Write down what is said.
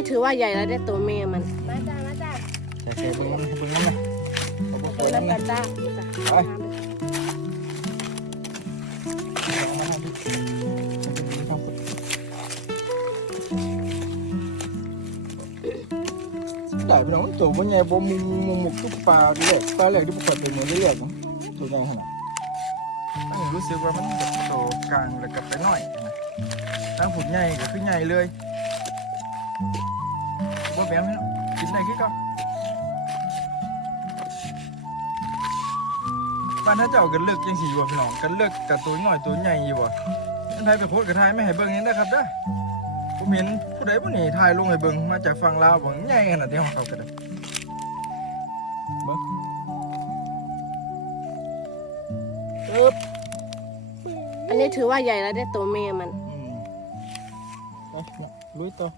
นี้ถือว่าใหญ่แล้วได้ตัวแม่มันมาจ้าใส่เบิ่งมันนะเอาพวกตัว แล้ นั้ วน ก็ นะ จ้า ไปได้พี่น้องตัวมันใหญ่บ่มุมทุกปลาดิเลยปลาแหลกที่ปกติเหมือนเรียกตัวใหญ่ขนาดมันรู้สึกว่ามันแบบโตกลางแล้วก็ไปหน่อยนะตั้งผุดใหญ่ก็คือใหญ่เลยว่าแบบนี้กินได้คือก็บ้านถ้าเจ้ากันเลือกยังสีบ่พี่น้องกันเลือกกับตัวหน่อยตัวใหญ่อยู่บ่ท่านไทยไปโพสกับไทยไม่ให้เบิ่งนี่นะครับเด้อผมเห็นผู้ใดผู้นี้ถ่ายลงให้เบิ่งมาจากฝั่งลาวบ่ใหญ่ขนาดที่ของเขาก็ได้เบิ่ง ปึ๊บอันนี้ถือว่าใหญ่แล้วได้ตัวแม่มัน ไปเนี่ยลุยต่อ